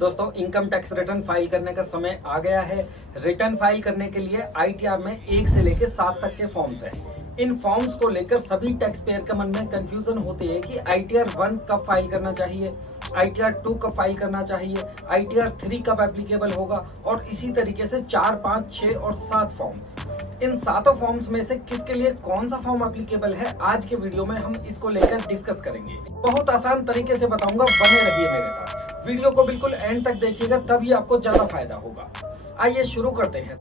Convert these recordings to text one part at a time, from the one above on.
दोस्तों, income tax return file करने का समय आ गया है। रिटर्न फाइल करने के लिए आईटीआर में 1 से लेकर 7 तक के फॉर्म्स हैं। इन फॉर्म्स को लेकर सभी टैक्स पेयर के मन में कंफ्यूजन होती है कि आईटीआर 1 कब फाइल करना चाहिए, आईटीआर 2 कब फाइल करना चाहिए, आईटीआर 3 कब एप्लीकेबल होगा और इसी तरीके से 4, 5, 6 और 7 फॉर्म्स। इन सातों फॉर्म्स में से किसके लिए कौन सा फॉर्म एप्लीकेबल है, आज के वीडियो में हम इसको लेकर डिस्कस करेंगे। बहुत आसान तरीके से बताऊंगा, बने रहिए मेरे साथ। वीडियो को बिल्कुल एंड तक देखिएगा, तभी आपको ज्यादा फायदा होगा। आइए शुरू करते हैं।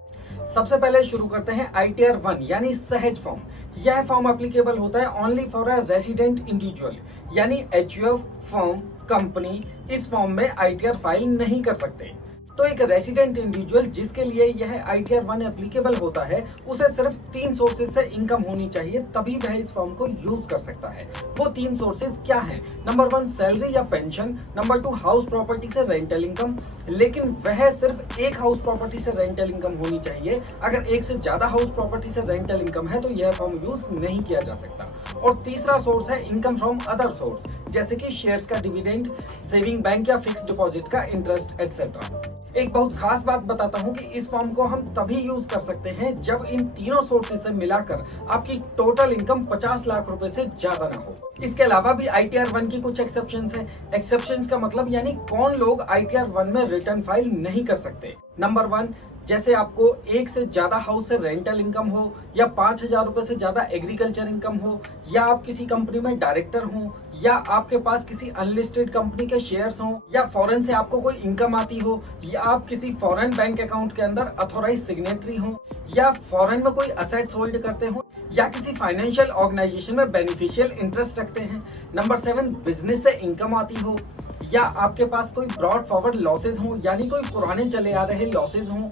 सबसे पहले शुरू करते हैं आईटीआर 1 यानी सहज फॉर्म। यह फॉर्म एप्लीकेबल होता है only for a resident individual, यानी एचयूएफ फर्म कंपनी इस फॉर्म में आईटीआर फाइल नहीं कर सकते। तो एक रेसिडेंट इंडिविजुअल जिसके लिए यह आईटीआर 1 एप्लीकेबल होता है, उसे सिर्फ 3 सोर्सेज से इनकम होनी चाहिए, तभी वह इस फॉर्म को यूज कर सकता है। वो 3 सोर्सेज क्या हैं? नंबर 1 सैलरी या पेंशन, नंबर 2 हाउस प्रॉपर्टी से रेंटल इनकम, लेकिन वह सिर्फ एक हाउस प्रॉपर्टी से रेंटल इनकम होनी चाहिए। अगर एक से ज्यादा हाउस प्रॉपर्टी से रेंटल इनकम है तो यह फॉर्म यूज नहीं किया जा सकता। और तीसरा सोर्स है इनकम फ्रॉम अदर सोर्स, जैसे कि शेयर्स का डिविडेंड, सेविंग बैंक या फिक्स डिपॉजिट का इंटरेस्ट एटसेट्रा। एक बहुत खास बात बताता हूं कि इस फॉर्म को हम तभी यूज कर सकते हैं जब इन तीनों सोर्सेज से मिलाकर आपकी टोटल इनकम 50 लाख रुपए से ज्यादा ना हो। इसके अलावा भी आईटीआर 1 की कुछ एक्सेप्शंस हैं। एक्सेप्शंस का मतलब यानी कौन लोग आईटीआर 1 में रिटर्न फाइल नहीं कर सकते। नंबर 1, जैसे आपको एक से ज्यादा हाउस से रेंटल इनकम हो, या 5,000 रुपए से ज्यादा एग्रीकल्चर इनकम हो, या आप किसी कंपनी में डायरेक्टर हो, या आपके पास किसी अनलिस्टेड कंपनी के शेयर्स हो, या फॉरेन से आपको कोई इनकम आती हो, या आप किसी फॉरेन बैंक अकाउंट के अंदर अथॉराइज सिग्नेटरी हो, या फॉरेन में कोई असेट्स होल्ड करते हो, या किसी फाइनेंशियल ऑर्गेनाइजेशन में बेनिफिशियल इंटरेस्ट रखते हैं। नंबर 7, बिजनेस से इनकम आती हो, या आपके पास कोई ब्रॉड फॉरवर्ड लॉसेज हो, यानी कोई पुराने चले आ रहे लॉसेज हो।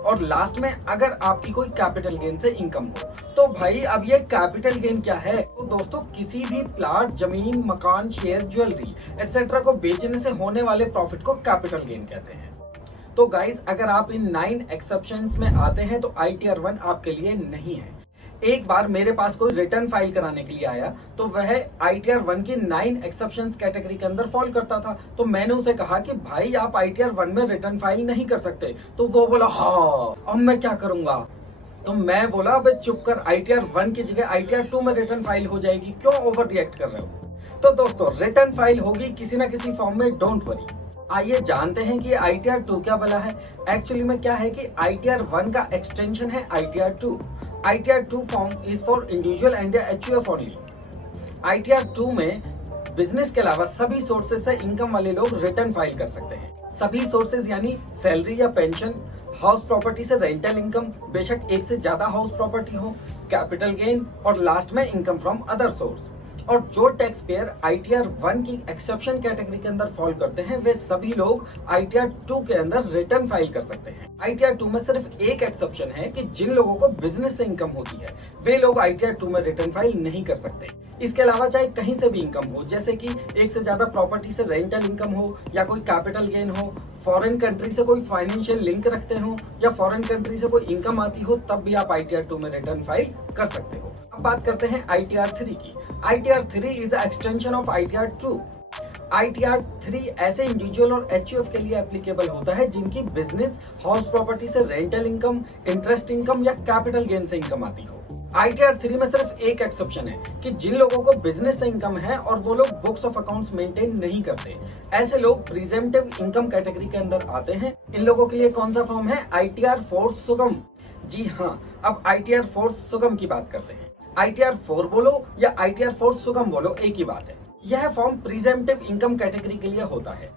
और लास्ट में अगर आपकी कोई कैपिटल गेन से इनकम हो। तो भाई अब ये कैपिटल गेन क्या है? तो दोस्तों, किसी भी प्लाट, जमीन, मकान, शेयर, ज्वेलरी एटसेट्रा को बेचने से होने वाले प्रॉफिट को कैपिटल गेन कहते हैं। तो गाइस, अगर आप इन 9 एक्सेप्शंस में आते हैं तो आईटीआर 1 आपके लिए नहीं है। एक बार मेरे पास कोई रिटर्न फाइल कराने के लिए आया तो वह आईटीआर 1 की 9 एक्सेप्शंस कैटेगरी के अंदर फॉल करता था। तो मैंने उसे कहा कि भाई आप आईटीआर 1 में रिटर्न फाइल नहीं कर सकते। तो वो बोला हाँ, अब मैं क्या करूंगा? तो मैं बोला अबे चुप कर, आईटीआर 1 की जगह आईटीआर 2 में रिटर्न फाइल हो जाएगी, क्यों ओवर रिएक्ट कर रहे हो? तो दोस्तों, रिटर्न फाइल होगी किसी ना किसी फॉर्म में, डोंट वरी। आइए जानते हैं कि आईटीआर 2 क्या भला है। एक्चुअली में क्या है कि आईटीआर 1 का एक्सटेंशन है ITR 2। ITR 2 form is for individual and HUF only. ITR 2 में बिजनेस के अलावा सभी सोर्सेज से इनकम वाले लोग रिटर्न फाइल कर सकते हैं। सभी सोर्सेज यानी सैलरी या पेंशन, हाउस प्रॉपर्टी से रेंटल इनकम, बेशक एक से ज्यादा हाउस प्रॉपर्टी हो, कैपिटल गेन, और लास्ट में इनकम फ्रॉम अदर सोर्स। और जो टैक्स पेयर आईटीआर 1 की एक्सेप्शन कैटेगरी के अंदर फॉल करते हैं, वे सभी लोग आईटीआर 2 के अंदर रिटर्न फाइल कर सकते हैं। आईटीआर 2 में सिर्फ एक एक्सेप्शन है कि जिन लोगों को बिजनेस से इनकम होती है, वे लोग आईटीआर 2 में रिटर्न फाइल नहीं कर सकते। इसके अलावा चाहे कहीं से भी इनकम हो, जैसे कि एक से ज्यादा प्रॉपर्टी से रेंटल इनकम हो, या कोई कैपिटल गेन हो, फॉरेन कंट्री से कोई फाइनेंशियल लिंक रखते हो, या फॉरेन कंट्री से कोई इनकम आती हो, तब भी आप आईटीआर 2 में रिटर्न फाइल कर सकते हो। अब बात करते हैं आईटीआर 3 की। ITR 3 is extension of ITR 2। ITR 3 ऐसे इंडिविजुअल और एचयूएफ के लिए एप्लीकेबल होता है जिनकी बिजनेस, हाउस प्रॉपर्टी से रेंटल इनकम, इंटरेस्ट इनकम या कैपिटल गेन से इनकम आती हो। आईटीआर 3 में सिर्फ एक एक्सेप्शन है कि जिन लोगों को बिजनेस से इनकम है और वो लोग बुक्स ऑफ अकाउंट्स मेंटेन नहीं करते, ऐसे लोग प्रीजेम्पटिव इनकम कैटेगरी के अंदर आते हैं। इन लोगों के लिए कौन सा फॉर्म है? आईटीआर 4 सुगम। जी हाँ, अब आईटीआर 4 सुगम की बात करते हैं। आईटीआर 4 बोलो या आईटीआर 4 सुगम बोलो, एक ही बात है। यह फॉर्म प्रीजेम्पटिव इनकम कैटेगरी के लिए होता है।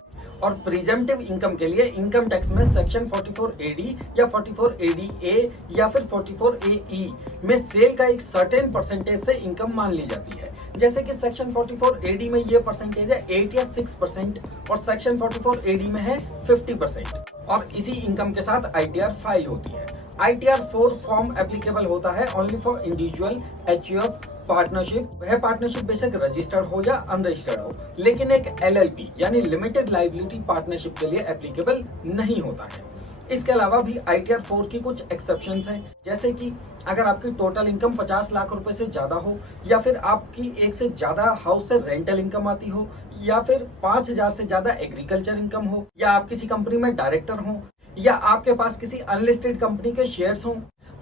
और प्रीजेम्पटिव इनकम के लिए इनकम टैक्स में सेक्शन 44AD या 44ADA या फिर 44AE में सेल का एक सर्टेन परसेंटेज से इनकम मान ली जाती है। जैसे कि सेक्शन 44AD में ये परसेंटेज है 8 या 6%, और सेक्शन 44AD में है 50%। और इसी इनकम के साथ आईटीआर फाइल होती है। आईटीआर 4 फॉर्म एप्लीकेबल होता है only for individual, HUF, partnership. वह पार्टनरशिप बेशक रजिस्टर्ड हो या अनरजिस्टर्ड हो, लेकिन एक एलएलपी यानी लिमिटेड लाइबिलिटी पार्टनरशिप के लिए एप्लीकेबल नहीं होता है। इसके अलावा भी आईटीआर 4 की कुछ एक्सेप्शंस हैं, जैसे कि अगर आपकी टोटल इनकम 50 लाख रुपए से ज्यादा हो, या फिर आपकी एक से ज्यादा हाउस से रेंटल इनकम आती हो, या फिर 5,000 से ज्यादा एग्रीकल्चर इनकम हो, या आप किसी कंपनी में डायरेक्टर हो, या आपके पास किसी अनलिस्टेड कंपनी के शेयर्स हो,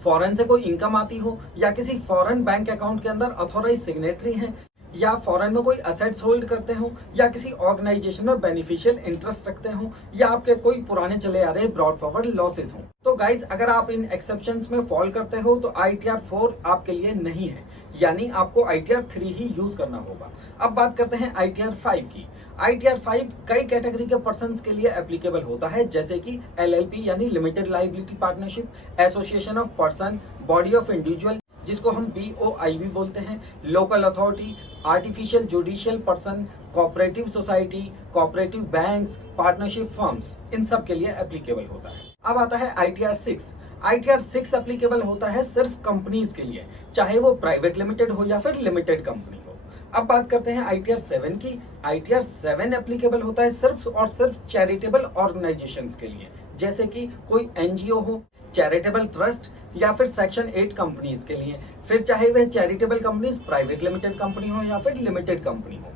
फॉरेन से कोई इनकम आती हो, या किसी फॉरेन बैंक अकाउंट के अंदर ऑथोराइज सिग्नेटरी हैं, या फॉरेन में कोई असेट्स होल्ड करते हो, या किसी ऑर्गेनाइजेशन में बेनिफिशियल इंटरेस्ट रखते हो, या आपके कोई पुराने चले आ रहे ब्रॉड फॉरवर्ड लॉसेस हो। तो गाइज अगर आप इन एक्सेप्शंस में फॉल करते हो तो ITR 4 आपके लिए नहीं है, यानी आपको ITR 3 ही यूज करना होगा। अब बात करते हैं ITR 5 की। ITR 5 कई कैटेगरी के पर्सन के लिए एप्लीकेबल होता है, जैसे कि LLP यानी limited liability partnership, association of person, body of individual जिसको हम BOI भी बोलते हैं, local authority, artificial judicial person, cooperative society, cooperative banks, partnership firms, इन सब के लिए एप्लीकेबल होता है। अब आता है ITR 6। ITR 6 एप्लीकेबल होता है सिर्फ कंपनीज के लिए, चाहे वो प्राइवेट लिमिटेड हो या फिर लिमिटेड कंपनी हो। अब बात करते हैं ITR 7 की। ITR 7 एप्लीकेबल होता है सिर्फ और सिर्फ चैरिटेबल ऑर्गेनाइजेशंस के लिए, जैसे कि कोई NGO हो, चैरिटेबल ट्रस्ट, या फिर सेक्शन 8 कंपनीज के लिए, फिर चाहे वह charitable companies private limited company हो या फिर लिमिटेड कंपनी हो।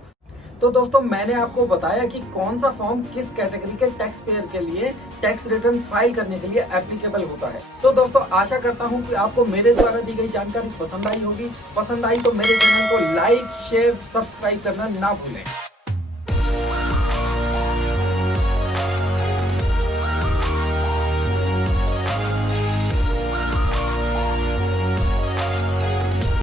तो दोस्तों मैंने आपको बताया कि कौन सा फॉर्म किस कैटेगरी के टैक्स पेयर के लिए टैक्स रिटर्न फाइल करने के लिए एप्लीकेबल होता है। तो दोस्तों आशा करता हूं कि आपको मेरे द्वारा दी गई जानकारी पसंद आई होगी। पसंद आई तो मेरे चैनल को लाइक, शेयर, सब्सक्राइब करना ना भूलें।